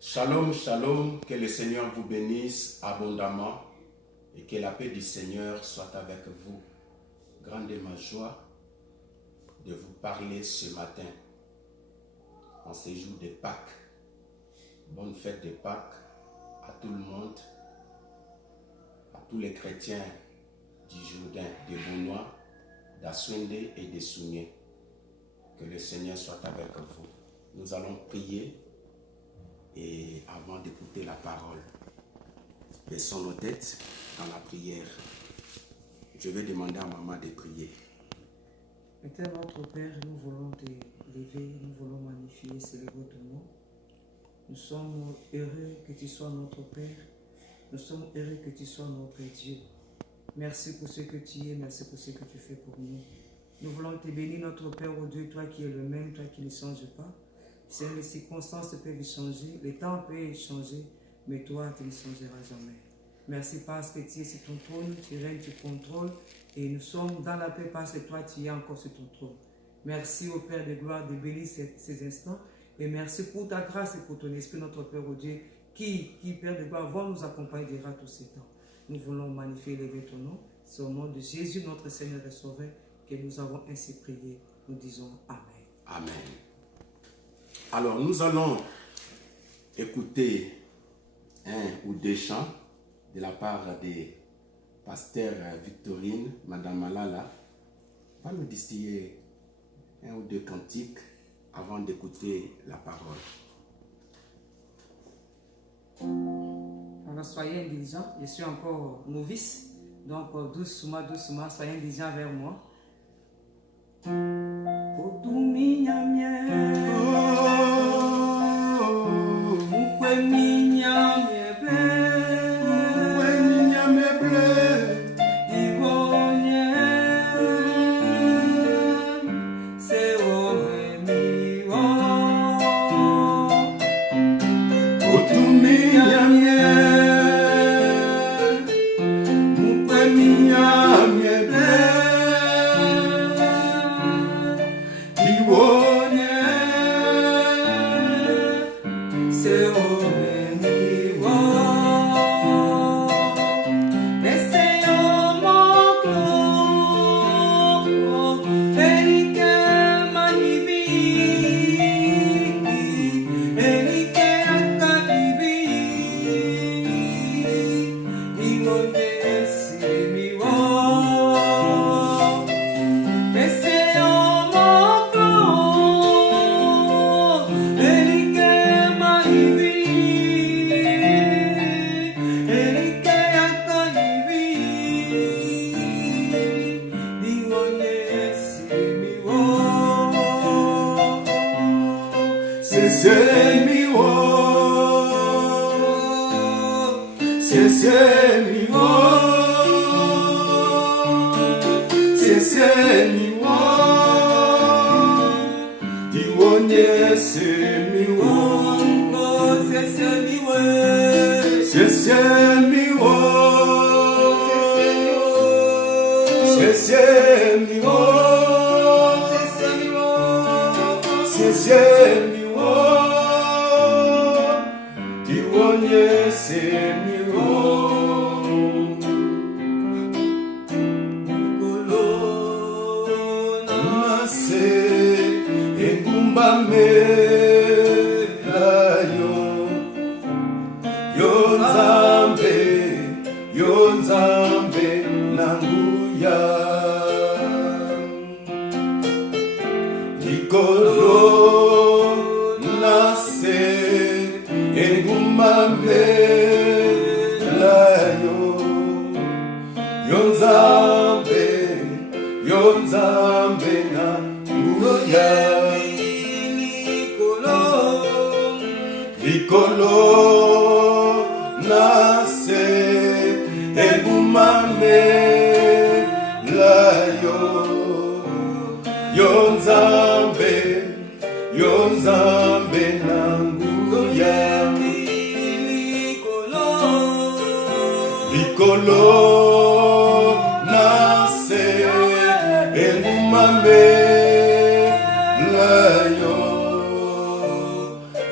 Shalom, shalom, que le Seigneur vous bénisse abondamment et que la paix du Seigneur soit avec vous. Grande est ma joie de vous parler ce matin en ce jour de Pâques. Bonne fête de Pâques à tout le monde, à tous les chrétiens du Jourdain, de Benoît, d'Aswende et de Sougné. Que le Seigneur soit avec vous. Nous allons prier. Et avant d'écouter la parole, baissons nos têtes dans la prière. Je vais demander à maman de prier. Éternel notre Père, nous voulons t'élever, nous voulons magnifier, célébrer ton nom. Nous sommes heureux que tu sois notre Père. Nous sommes heureux que tu sois notre Dieu. Merci pour ce que tu es, merci pour ce que tu fais pour nous. Nous voulons te bénir, notre Père, ô Dieu, toi qui es le même, toi qui ne changes pas. Seigneur, les circonstances peuvent changer, les temps peuvent changer, mais toi, tu ne changeras jamais. Merci parce que tu es sur ton trône, tu règnes, tu contrôles, et nous sommes dans la paix parce que toi, tu es encore sur ton trône. Merci au Père de gloire de bénir ces instants, et merci pour ta grâce et pour ton esprit, notre Père, au Dieu, qui, Père de gloire, va nous accompagner durant tous ces temps. Nous voulons magnifier et élever ton nom. C'est au nom de Jésus, notre Seigneur et Sauveur, que nous avons ainsi prié. Nous disons Amen. Amen. Alors, nous allons écouter un ou deux chants de la part des pasteurs Victorine, Madame Malala. Va nous distiller un ou deux cantiques avant d'écouter la parole. Alors, soyez indulgents. Je suis encore novice. Donc, doucement, doucement, soyez indulgents vers moi.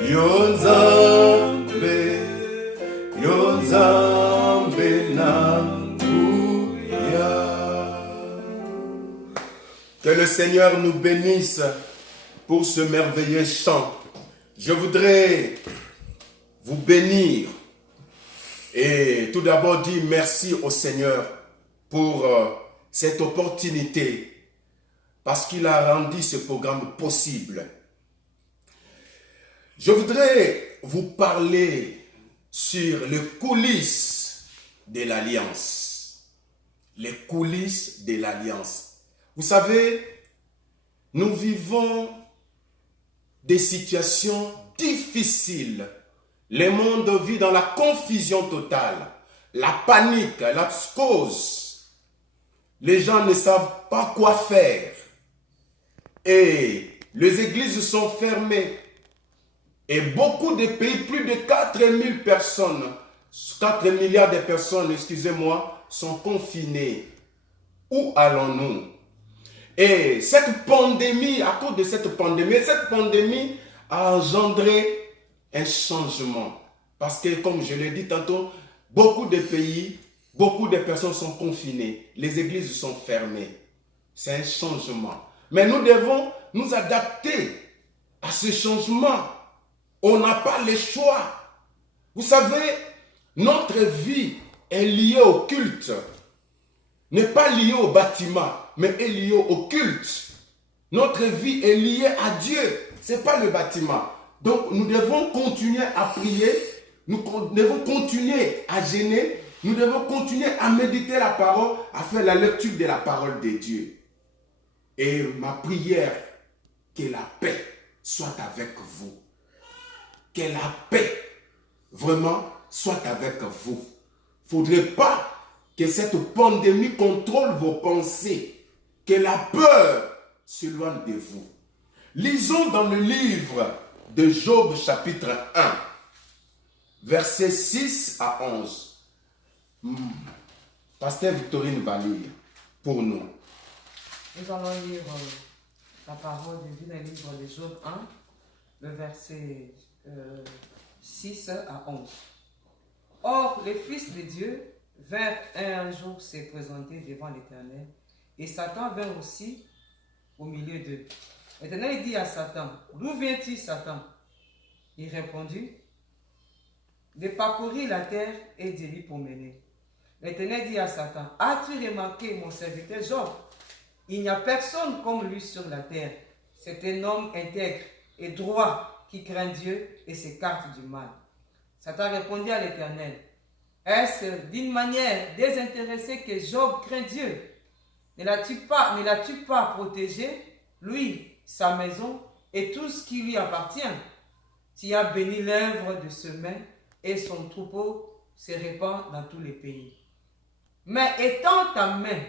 Yonza Que le Seigneur nous bénisse pour ce merveilleux chant. Je voudrais vous bénir et tout d'abord dire merci au Seigneur pour cette opportunité parce qu'il a rendu ce programme possible. Je voudrais vous parler sur les coulisses de l'Alliance. Les coulisses de l'Alliance. Vous savez, nous vivons des situations difficiles. Le monde vit dans la confusion totale, la panique, la psychose. Les gens ne savent pas quoi faire. Et les églises sont fermées. Et beaucoup de pays, plus de 4000 personnes, 4 milliards de personnes, excusez-moi, sont confinées. Où allons-nous? Et cette pandémie, à cause de cette pandémie a engendré un changement. Parce que, comme je l'ai dit tantôt, beaucoup de pays, beaucoup de personnes sont confinées. Les églises sont fermées. C'est un changement. Mais nous devons nous adapter à ce changement. On n'a pas le choix. Vous savez, notre vie est liée au culte. N'est pas liée au bâtiment, mais est liée au culte. Notre vie est liée à Dieu. Ce n'est pas le bâtiment. Donc, nous devons continuer à prier. Nous devons continuer à jeûner. Nous devons continuer à méditer la parole, à faire la lecture de la parole de Dieu. Et ma prière, que la paix soit avec vous. Que la paix, vraiment, soit avec vous. Il ne faudrait pas que cette pandémie contrôle vos pensées. Que la peur s'éloigne de vous. Lisons dans le livre de Job, chapitre 1, versets 6 à 11. Pasteur Victorine va lire pour nous. Nous allons lire la parole de Dieu dans le livre de Job 1, le verset 6 à 11. Or, les fils de Dieu vinrent un jour se présenter devant l'Éternel, et Satan vint aussi au milieu d'eux. L'Éternel dit à Satan, d'où viens-tu, Satan? Il répondit, de parcourir la terre et de l'y promener. L'Éternel dit à Satan, as-tu remarqué mon serviteur Job? Il n'y a personne comme lui sur la terre. C'est un homme intègre et droit qui craint Dieu et s'écarte du mal. Satan répondit à l'Éternel, est-ce d'une manière désintéressée que Job craint Dieu? Ne l'as-tu pas protégé, lui, sa maison et tout ce qui lui appartient? Tu as béni l'œuvre de ses mains et son troupeau se répand dans tous les pays. Mais étends ta main,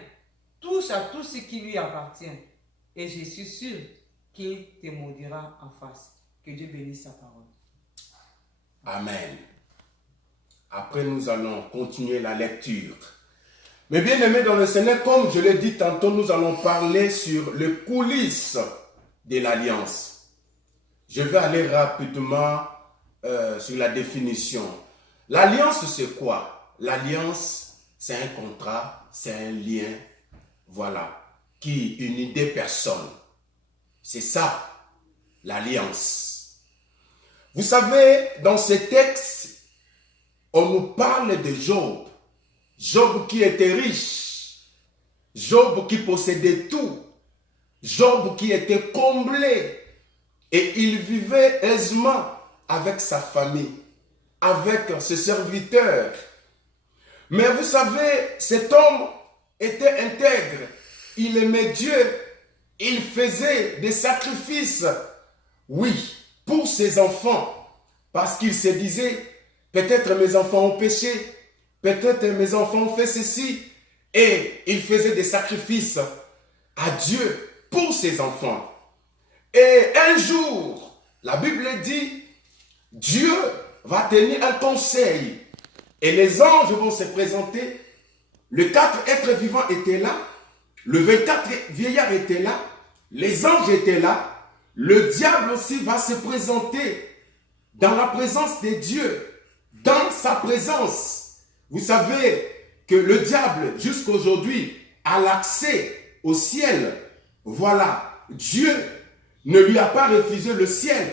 touche à tout ce qui lui appartient et je suis sûr qu'il te maudira en face. Que Dieu bénisse sa parole. Amen. Après, nous allons continuer la lecture. Mais bien aimés dans le Seigneur, comme je l'ai dit tantôt, nous allons parler sur les coulisses de l'Alliance. Je vais aller rapidement sur la définition. L'Alliance, c'est quoi? L'Alliance, c'est un contrat, c'est un lien, voilà, qui unit deux personnes. C'est ça, l'Alliance. Vous savez, dans ce texte, on nous parle de Job. Job qui était riche. Job qui possédait tout. Job qui était comblé. Et il vivait aisément avec sa famille, avec ses serviteurs. Mais vous savez, cet homme était intègre. Il aimait Dieu. Il faisait des sacrifices. Oui, pour ses enfants. Parce qu'il se disait, peut-être mes enfants ont péché, peut-être mes enfants ont fait ceci. Et il faisait des sacrifices à Dieu pour ses enfants. Et un jour, la Bible dit, Dieu va tenir un conseil. Et les anges vont se présenter. Les 4 êtres vivants étaient là. Le 24 vieillard était là. Les anges étaient là. Le diable aussi va se présenter dans la présence de Dieu, dans sa présence. Vous savez que le diable, jusqu'à aujourd'hui, a l'accès au ciel. voilà, Dieu ne lui a pas refusé le ciel.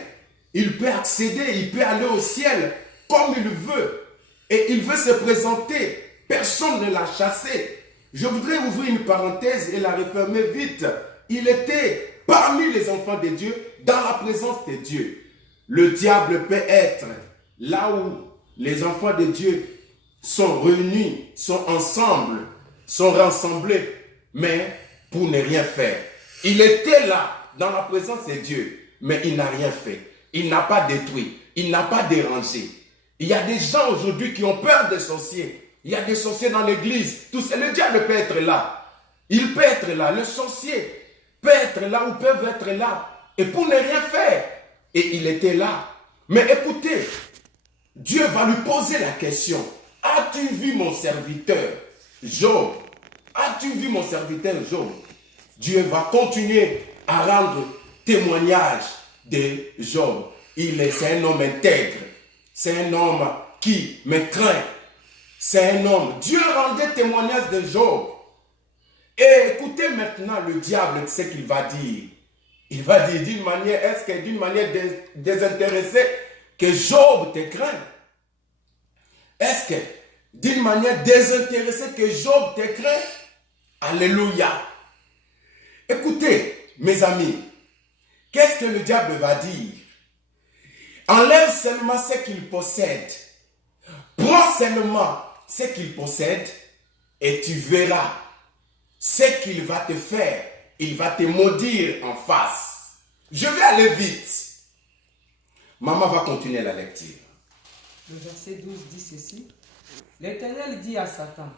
Il peut accéder, il peut aller au ciel comme il veut. Et il veut se présenter. Personne ne l'a chassé. Je voudrais ouvrir une parenthèse et la refermer vite. Il était parmi les enfants de Dieu, dans la présence de Dieu. Le diable peut être là où les enfants de Dieu sont réunis, sont ensemble, sont rassemblés, mais pour ne rien faire. Il était là, dans la présence de Dieu, mais il n'a rien fait. Il n'a pas détruit, il n'a pas dérangé. Il y a des gens aujourd'hui qui ont peur des sorciers. Il y a des sorciers dans l'église. Le diable peut être là. Il peut être là. Le sorcier peut être là ou peuvent être là. Et pour ne rien faire. Et il était là. Mais écoutez, Dieu va lui poser la question. As-tu vu mon serviteur Job? As-tu vu mon serviteur Job? Dieu va continuer à rendre témoignage de Job. C'est un homme intègre. C'est un homme qui me craint. C'est un homme. Dieu rendait témoignage de Job. Et écoutez maintenant le diable, ce qu'il va dire. Il va dire d'une manière, est-ce que d'une manière désintéressée, que Job te craint? Est-ce que d'une manière désintéressée que Job te craint? Alléluia. Écoutez, mes amis, qu'est-ce que le diable va dire? Enlève seulement ce qu'il possède. Prends seulement ce qu'il possède et tu verras ce qu'il va te faire. Il va te maudire en face. Je vais aller vite. Maman va continuer la lecture. Le verset 12 dit ceci. L'Éternel dit à Satan,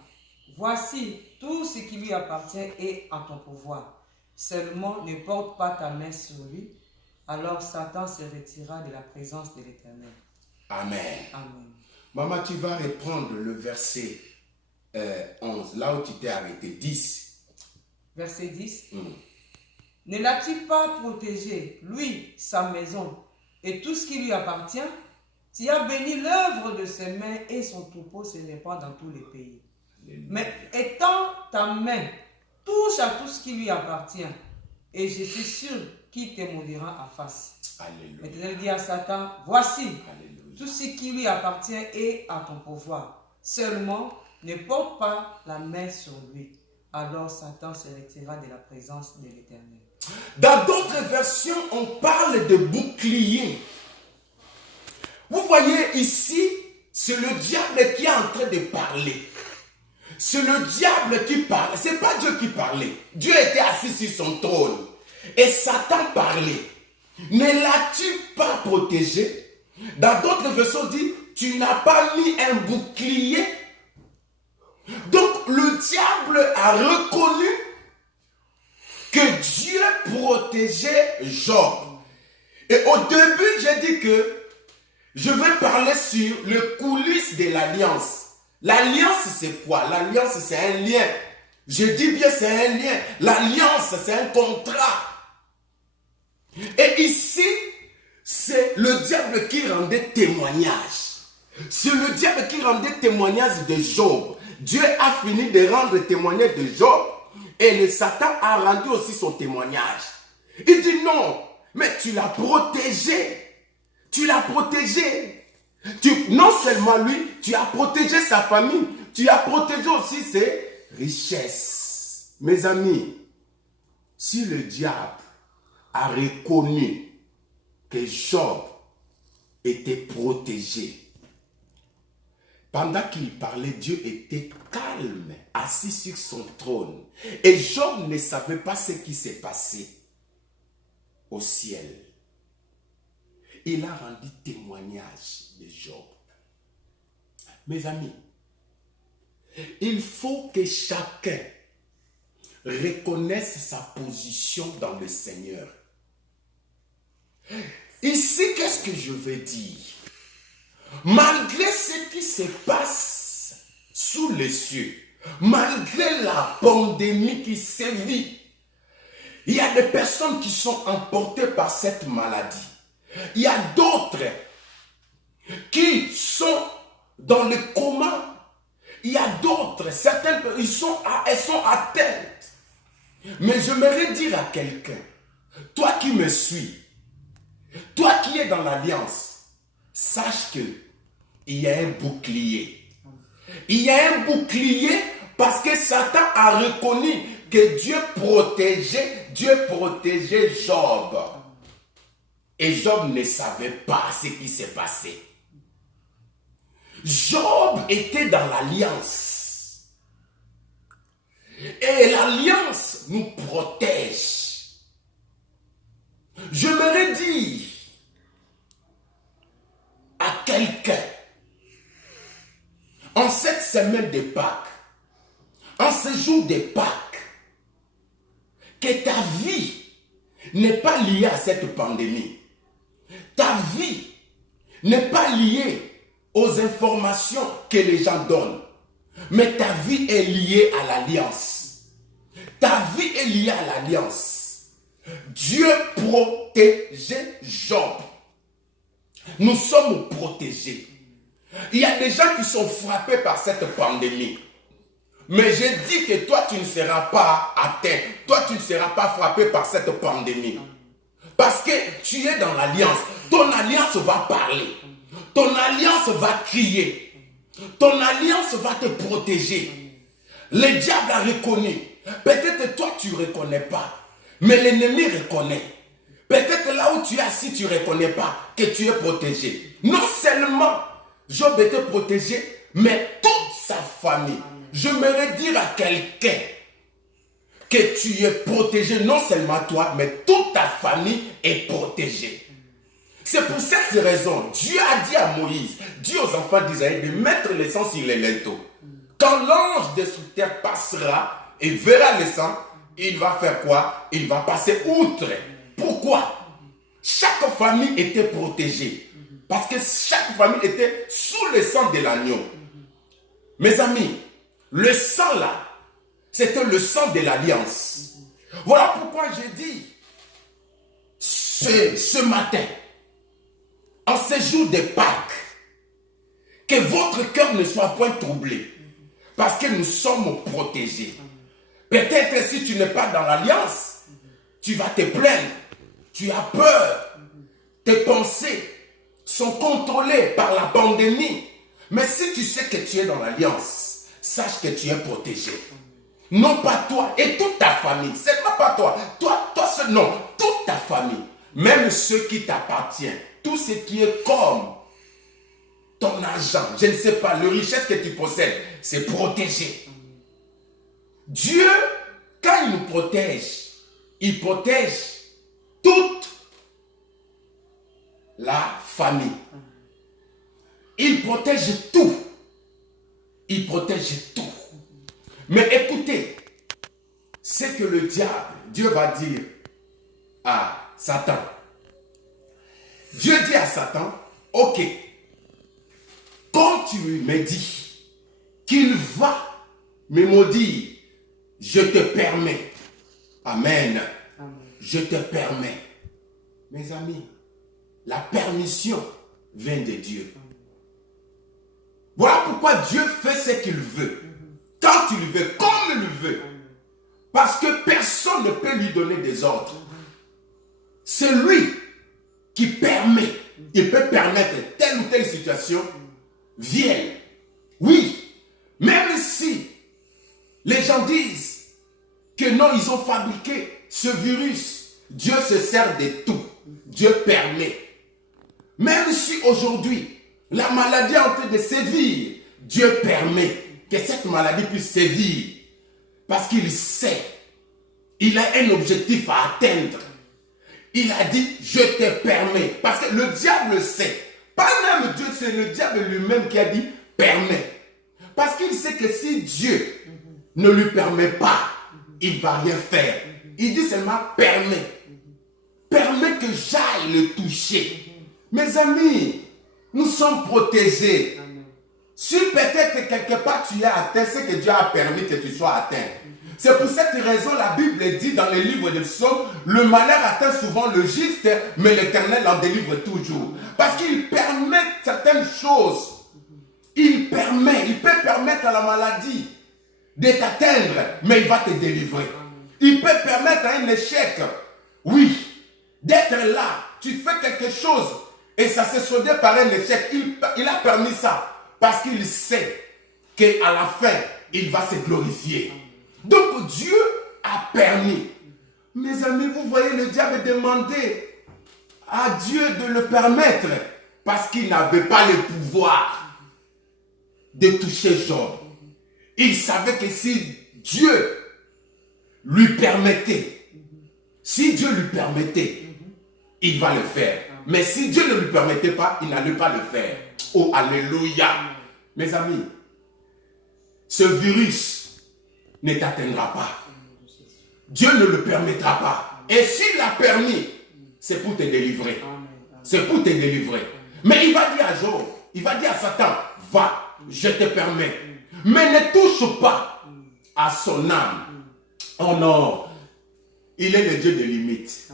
voici tout ce qui lui appartient est à ton pouvoir. Seulement ne porte pas ta main sur lui. Alors Satan se retira de la présence de l'Éternel. Amen. Amen. Maman, tu vas reprendre le verset 11, là où tu t'es arrêté, 10. Verset 10. Ne l'as-tu pas protégé, lui, sa maison, et tout ce qui lui appartient? Tu as béni l'œuvre de ses mains et son troupeau se répand dans tous les pays. Alléluia. Mais étends ta main, touche à tout ce qui lui appartient, et je suis sûr qu'il te maudira en face. Alléluia. L'Éternel dit à Satan, voici, Alléluia. Tout ce qui lui appartient est à ton pouvoir. Seulement, ne porte pas la main sur lui. Alors Satan se retira de la présence de l'Éternel. Dans d'autres versions, on parle de bouclier. Vous voyez ici, c'est le diable qui est en train de parler. C'est le diable qui parle. Ce n'est pas Dieu qui parlait. Dieu était assis sur son trône. Et Satan parlait. Ne l'as-tu pas protégé? Dans d'autres versions, dit, tu n'as pas mis un bouclier. Donc, le diable a reconnu que Dieu protégeait Job. Et au début, j'ai dit que je vais parler sur le coulisses de l'alliance. L'alliance, c'est quoi? L'alliance, c'est un lien. Je dis bien, c'est un lien. L'alliance, c'est un contrat. Et ici, c'est le diable qui rendait témoignage. C'est le diable qui rendait témoignage de Job. Dieu a fini de rendre témoignage de Job. Et le Satan a rendu aussi son témoignage. Il dit non, mais tu l'as protégé. Tu l'as protégé. Non seulement lui, tu as protégé sa famille. Tu as protégé aussi ses richesses. Mes amis, si le diable a reconnu que Job était protégé, pendant qu'il parlait, Dieu était calme, assis sur son trône. Et Job ne savait pas ce qui s'est passé au ciel. Il a rendu témoignage de Job. Mes amis, il faut que chacun reconnaisse sa position dans le Seigneur. Ici, qu'est-ce que je veux dire? Malgré ce qui se passe sous les cieux, malgré la pandémie qui sévit, il y a des personnes qui sont emportées par cette maladie. Il y a d'autres qui sont dans le coma. Il y a d'autres, certaines, elles sont atteintes. Mais j'aimerais dire à quelqu'un, toi qui me suis, toi qui es dans l'alliance, sache que il y a un bouclier. Il y a un bouclier parce que Satan a reconnu que Dieu protégeait Job. Et Job ne savait pas ce qui s'est passé. Job était dans l'alliance. Et l'alliance nous protège. J'aimerais dire à quelqu'un, en cette semaine de Pâques, en ce jour de Pâques, que ta vie n'est pas liée à cette pandémie. Ta vie n'est pas liée aux informations que les gens donnent. Mais ta vie est liée à l'alliance. Ta vie est liée à l'alliance. Dieu protégeait Job. Nous sommes protégés. Il y a des gens qui sont frappés par cette pandémie. Mais je dis que toi, tu ne seras pas atteint. Toi, tu ne seras pas frappé par cette pandémie. Parce que tu es dans l'alliance. Ton alliance va parler. Ton alliance va crier. Ton alliance va te protéger. Le diable a reconnu. Peut-être toi, tu ne reconnais pas. Mais l'ennemi reconnaît. Peut-être là où tu es assis, tu ne reconnais pas que tu es protégé. Non seulement Job était protégé, mais toute sa famille. J'aimerais dire à quelqu'un que tu es protégé, non seulement toi, mais toute ta famille est protégée. C'est pour cette raison, Dieu a dit à Moïse, dit aux enfants d'Israël de mettre le sang sur les linteaux. Quand l'ange de sous terre passera et verra le sang, il va faire quoi? Il va passer outre. Pourquoi? Chaque famille était protégée. Parce que chaque famille était sous le sang de l'agneau. Mes amis, le sang là, c'était le sang de l'alliance. Voilà pourquoi j'ai dit, ce matin, en ce jour de Pâques, que votre cœur ne soit point troublé. Parce que nous sommes protégés. Peut-être si tu n'es pas dans l'alliance, tu vas te plaindre. Tu as peur. Tes pensées sont contrôlées par la pandémie. Mais si tu sais que tu es dans l'alliance, sache que tu es protégé. Non pas toi et toute ta famille. C'est pas toi. Toi seul, non. Toute ta famille. Même ceux qui t'appartiennent. Tout ce qui est comme ton argent. Je ne sais pas. La richesse que tu possèdes. C'est protégé. Dieu, quand il nous protège, il protège toute la famille. Il protège tout. Il protège tout. Mais écoutez, c'est que le diable, Dieu va dire à Satan. Dieu dit à Satan, ok, quand tu me dis qu'il va me maudire, je te permets. Amen. Amen. Je te permets. Mes amis, la permission vient de Dieu. Voilà pourquoi Dieu fait ce qu'il veut. Quand il veut, comme il veut. Parce que personne ne peut lui donner des ordres. C'est lui qui permet. Il peut permettre telle ou telle situation vienne. Oui. Même si les gens disent que non, ils ont fabriqué ce virus. Dieu se sert de tout. Dieu permet. Même si aujourd'hui, la maladie est en train de sévir, Dieu permet que cette maladie puisse sévir. Parce qu'il sait, il a un objectif à atteindre. Il a dit, je te permets. Parce que le diable sait. Pas même Dieu, c'est le diable lui-même qui a dit, permet. Parce qu'il sait que si Dieu ne lui permet pas, il ne va rien faire. Il dit seulement, permet. Permet que j'aille le toucher. Mes amis, nous sommes protégés. Si peut-être quelque part tu es atteint, c'est que Dieu a permis que tu sois atteint. C'est pour cette raison la Bible dit dans les livres de psaumes, le malheur atteint souvent le juste, mais l'Éternel en délivre toujours. Parce qu'il permet certaines choses. Il peut permettre à la maladie de t'atteindre, mais il va te délivrer. Il peut permettre à un échec, oui, d'être là. Tu fais quelque chose et ça s'est soldé par un échec. Il a permis ça parce qu'il sait qu'à la fin, il va se glorifier. Donc Dieu a permis. Mes amis, vous voyez, le diable demander à Dieu de le permettre parce qu'il n'avait pas le pouvoir de toucher Job. Il savait que si Dieu lui permettait, il va le faire. Mais si Dieu ne lui permettait pas, il n'allait pas le faire. Oh, alléluia. Mes amis, ce virus ne t'atteindra pas. Dieu ne le permettra pas. Et s'il l'a permis, c'est pour te délivrer. C'est pour te délivrer. Mais il va dire à Job, il va dire à Satan, va, je te permets. Mais ne touche pas à son âme. Oh non, il est le Dieu des limites.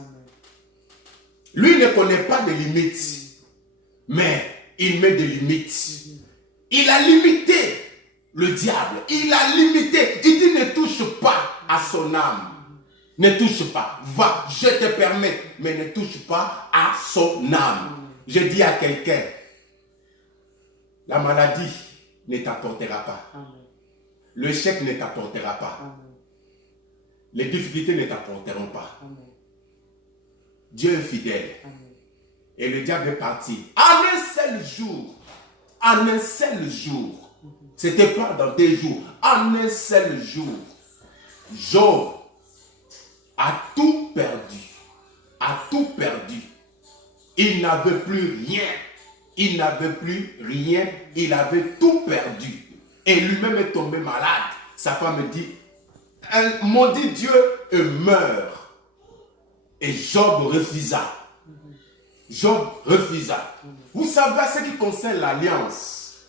Lui ne connaît pas de limites, mais il met des limites. Il a limité le diable. Il a limité. Il dit ne touche pas à son âme. Ne touche pas. Va, je te permets, mais ne touche pas à son âme. Je dis à quelqu'un, la maladie ne t'apportera pas. Le chèque ne t'apportera pas. Les difficultés ne t'apporteront pas. Dieu est fidèle. Et le diable est parti. En un seul jour. En un seul jour. C'était pas dans des jours. En un seul jour. Job a tout perdu. A tout perdu. Il n'avait plus rien. Il n'avait plus rien. Il avait tout perdu. Et lui-même est tombé malade. Sa femme dit, un maudit Dieu meurt. Et Job refusa. Job refusa. Vous savez, ce qui concerne l'alliance,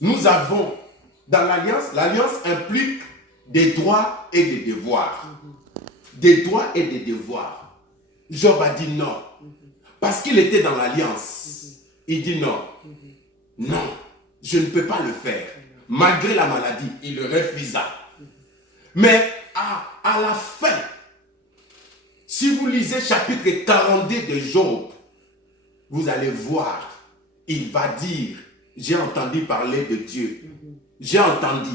nous avons, dans l'alliance, l'alliance implique des droits et des devoirs. Des droits et des devoirs. Job a dit non. Parce qu'il était dans l'alliance. Il dit non. Non, je ne peux pas le faire. Malgré la maladie, il refusa. Mais à la fin, si vous lisez chapitre 42 de Job, vous allez voir, il va dire, j'ai entendu parler de Dieu. J'ai entendu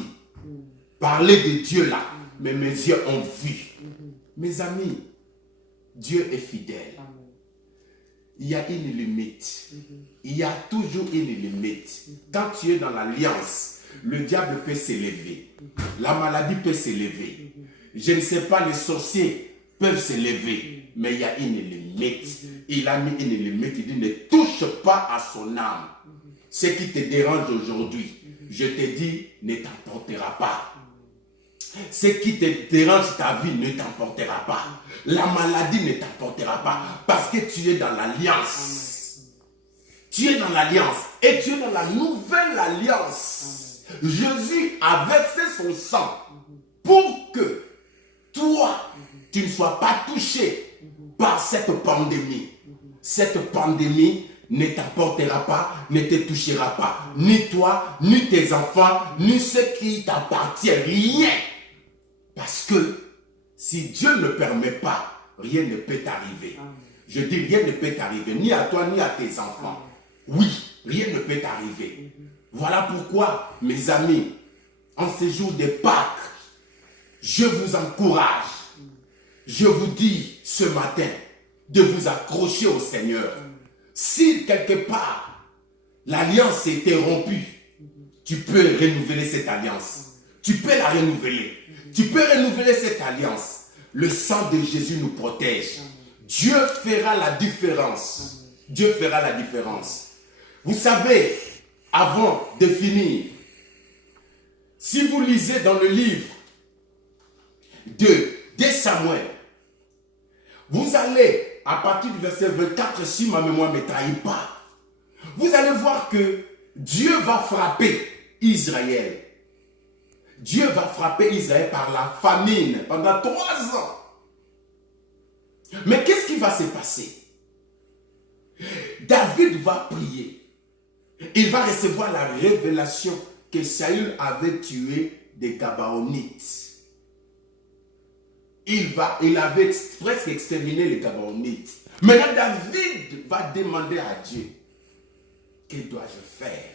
parler de Dieu là, mais mes yeux ont vu. Mes amis, Dieu est fidèle. Il y a une limite. Il y a toujours une limite. Quand tu es dans l'alliance, le diable peut s'élever. La maladie peut s'élever. Je ne sais pas, les sorciers peuvent s'élever, mais il y a une limite. Il a mis une limite. Il dit, ne touche pas à son âme. Ce qui te dérange aujourd'hui, je te dis, ne t'emportera pas. Ce qui te dérange ta vie ne t'emportera pas. La maladie ne t'emportera pas. Parce que tu es dans l'alliance. Tu es dans l'alliance. Et tu es dans la nouvelle alliance. Jésus a versé son sang pour que toi, tu ne sois pas touché par cette pandémie. Cette pandémie ne t'apportera pas, ne te touchera pas. Ni toi, ni tes enfants, ni ceux qui t'appartiennent. Rien. Parce que si Dieu ne permet pas, rien ne peut t'arriver. Je dis rien ne peut t'arriver, ni à toi, ni à tes enfants. Oui, rien ne peut t'arriver. Voilà pourquoi, mes amis, en ce jour de Pâques, je vous encourage, je vous dis ce matin, de vous accrocher au Seigneur. Si quelque part, l'alliance était rompue, tu peux renouveler cette alliance. Tu peux la renouveler. Tu peux renouveler cette alliance. Le sang de Jésus nous protège. Dieu fera la différence. Dieu fera la différence. Vous savez, avant de finir, si vous lisez dans le livre de Samuel, vous allez, à partir du verset 24, si ma mémoire ne me trahit pas, vous allez voir que Dieu va frapper Israël. Dieu va frapper Israël par la famine pendant 3 ans. Mais qu'est-ce qui va se passer? David va prier. Il va recevoir la révélation que Saül avait tué des Gabaonites. il avait presque exterminé les Gabaonites. Maintenant, David va demander à Dieu, que dois-je faire?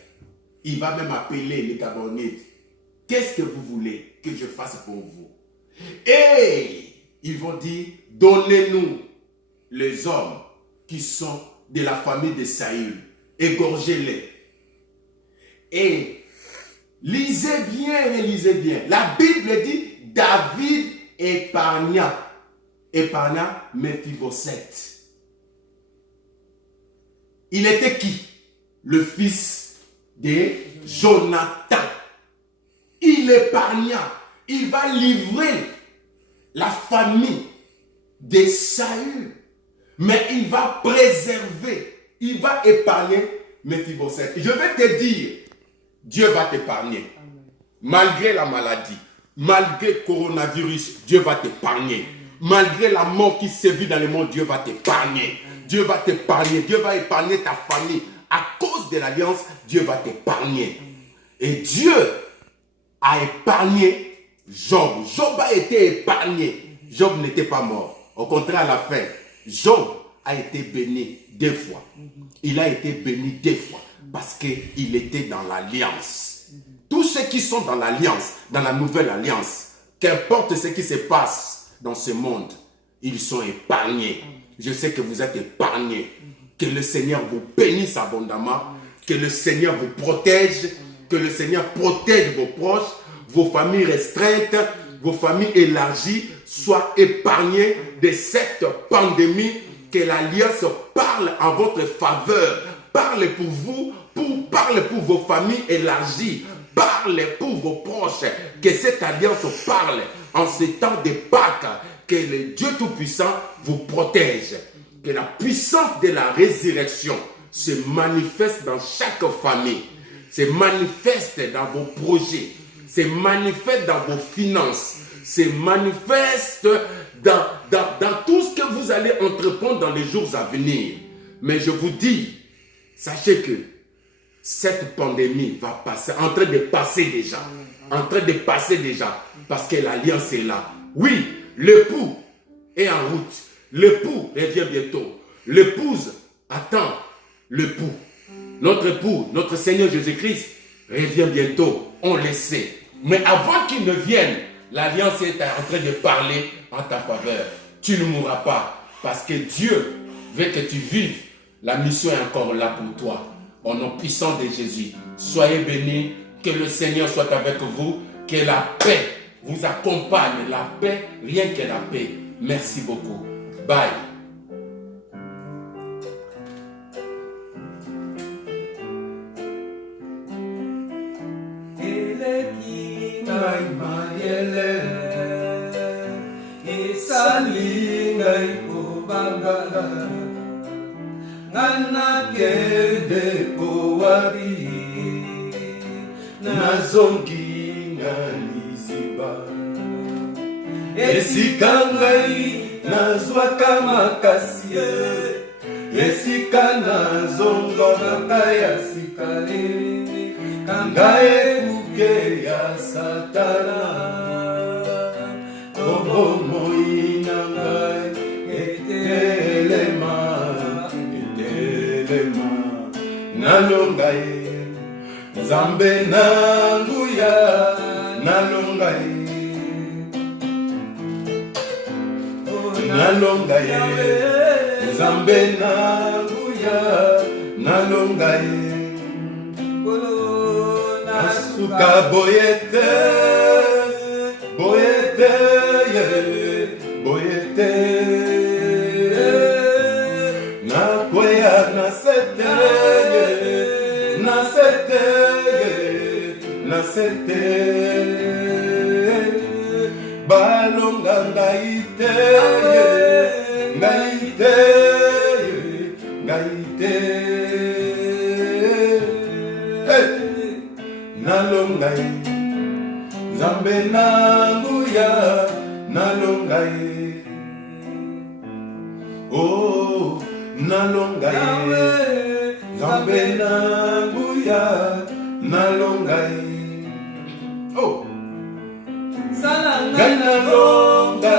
Il va même appeler les Gabaonites. Qu'est-ce que vous voulez que je fasse pour vous? Et ils vont dire, donnez-nous les hommes qui sont de la famille de Saül. Égorgez-les. Et lisez bien et lisez bien. La Bible dit, David épargna Méphibosheth. Il était qui? Le fils de Jonathan. Il épargna. Il va livrer la famille de Saül. Mais il va préserver. Il va épargner Méphibosheth. Je vais te dire, Dieu va t'épargner. Malgré la maladie, malgré le coronavirus, Dieu va t'épargner. Malgré la mort qui sévit dans le monde, Dieu va t'épargner. Dieu va t'épargner. Dieu va épargner ta famille. À cause de l'alliance, Dieu va t'épargner. Et Dieu a épargné Job. Job a été épargné. Job n'était pas mort. Au contraire, à la fin, Job a été béni 2 fois. Il a été béni 2 fois parce qu'il était dans l'alliance. Tous ceux qui sont dans l'alliance, dans la nouvelle alliance, qu'importe ce qui se passe dans ce monde, ils sont épargnés. Je sais que vous êtes épargnés. Que le Seigneur vous bénisse abondamment. Que le Seigneur vous protège. Que le Seigneur protège vos proches, vos familles restreintes, vos familles élargies. Soient épargnées de cette pandémie. Que l'alliance parle en votre faveur. Parle pour vous, parle pour vos familles élargies. Parle pour vos proches. Que cette alliance parle en ces temps de Pâques. Que le Dieu Tout-Puissant vous protège. Que la puissance de la résurrection se manifeste dans chaque famille. Se manifeste dans vos projets. Se manifeste dans vos finances. Se manifeste dans tout ce que vous allez entreprendre dans les jours à venir. Mais je vous dis, sachez que cette pandémie va passer, en train de passer déjà. En train de passer déjà. Parce que l'alliance est là. Oui, l'époux est en route. L'époux revient bientôt. L'épouse attend l'époux. Notre époux, notre Seigneur Jésus-Christ revient bientôt. On le sait. Mais avant qu'il ne vienne, l'alliance est en train de parler en ta faveur. Tu ne mourras pas parce que Dieu veut que tu vives. La mission est encore là pour toi. Au nom puissant de Jésus, soyez bénis. Que le Seigneur soit avec vous. Que la paix vous accompagne. La paix, rien que la paix. Merci beaucoup. Bye. Ngana kede powabi nazongi naliziba esika ngai nazwaka makasi esika nazongaka ya sika kanga ekuke ya satana obomoi na ngai etelema nalonga ye Nzambe nanguya nalonga ye nalonga ye Nzambe nanguya nalonga ye nasuka boyete boyete ye boyete nakwea nasete nasete balonga ngaite ngaite ngaite nalonga Nzambe nanguya nalonga oh nalonga Nzambe nanguya nalonga oh nalonga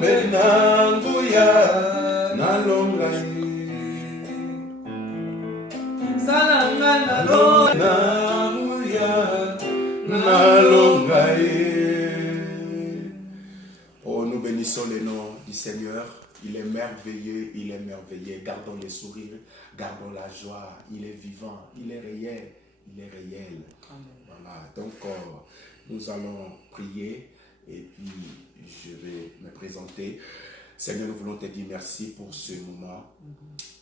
Nzambe nanguya nalonga Salanga nalonga nalonga. Oh, nous bénissons le nom du Seigneur. Il est merveilleux, il est merveilleux. Gardons le sourire, gardons la joie. Il est vivant, il est réel, il est réel. Amen. Voilà, donc nous allons prier et puis je vais me présenter. Seigneur, nous voulons te dire merci pour ce moment.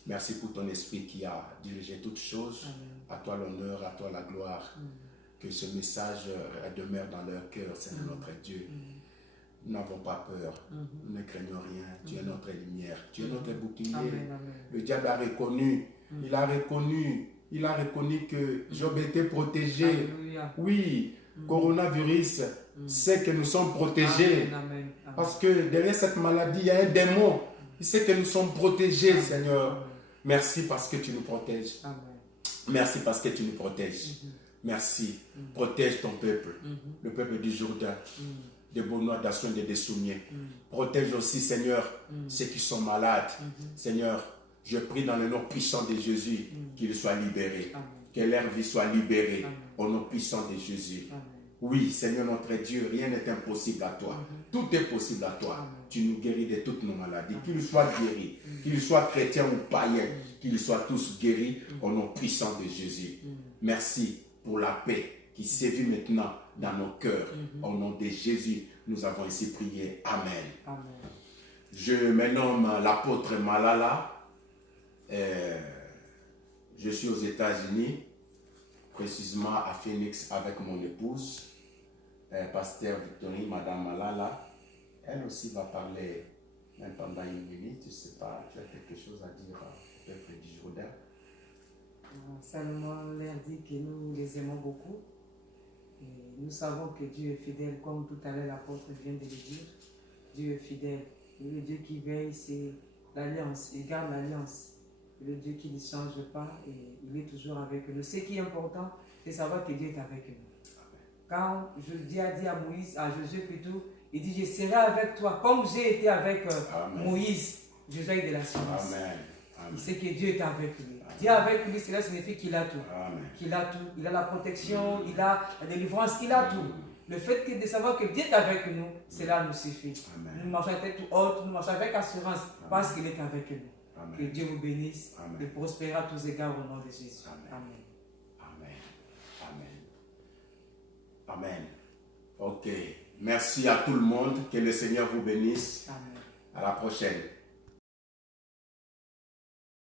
Merci pour ton esprit qui a dirigé toutes choses. Amen. À toi l'honneur, à toi la gloire. Que ce message demeure dans leur cœur, Seigneur notre Dieu. Nous n'avons pas peur, nous ne craignons rien. Tu es notre lumière, tu es notre bouclier. Amen, amen. Le diable a reconnu, il a reconnu que Job était protégé. Alléluia. Oui, coronavirus, sait que nous sommes protégés. Amen, amen, amen. Parce que derrière cette maladie, il y a un démon. Il sait que nous sommes protégés, Amen. Seigneur. Amen. Merci parce que tu nous protèges. Amen. Merci parce que tu nous protèges. Merci. Protège ton peuple, le peuple du Jourdain, des Bonois, d'Asson, des Dessoumiers. Protège aussi, Seigneur, ceux qui sont malades. Seigneur, je prie dans le nom puissant de Jésus qu'ils soient libérés. Amen. Que leur vie soit libérée Amen. au nom puissant de Jésus. Amen. Oui, Seigneur notre Dieu, rien n'est impossible à toi. Tout est possible à toi. Amen. Tu nous guéris de toutes nos maladies. Qu'ils soient guéris, qu'ils soient chrétiens ou païens, qu'ils soient tous guéris au nom puissant de Jésus. Merci pour la paix qui sévit maintenant dans nos cœurs. Au nom de Jésus, nous avons ici prié. Amen. Amen. Je me nomme l'apôtre Malala. Je suis aux États-Unis, précisément à Phoenix avec mon épouse, pasteur Victorine, Madame Malala. Elle aussi va parler même pendant une minute. Je ne sais pas, tu as quelque chose à dire au peuple du Jourdain? Seulement leur dit que nous les aimons beaucoup. Et nous savons que Dieu est fidèle, comme tout à l'heure l'apôtre vient de le dire. Dieu est fidèle. Et le Dieu qui veille, c'est l'alliance. Il garde l'alliance. Le Dieu qui ne change pas et il est toujours avec nous. Ce qui est important, c'est savoir que Dieu est avec nous. Quand Dieu a dit à Moïse, à Josué plutôt, il dit, je serai avec toi comme j'ai été avec Moïse. Josué de l'assurance. Amen. Il sait que Dieu est avec lui. Dieu est avec lui, cela signifie qu'il a tout. Amen. Qu'il a tout. Il a la protection, il a la délivrance, il a tout. Le fait de savoir que Dieu est avec nous, cela nous suffit. Amen. Nous marchons à tête haute, nous marchons avec assurance parce qu'il est avec nous. Amen. Que Dieu vous bénisse Amen. et prospère à tous égards au nom de Jésus. Amen. Amen. Amen. Amen. Amen. Ok. Merci à tout le monde. Que le Seigneur vous bénisse. Amen. À la prochaine.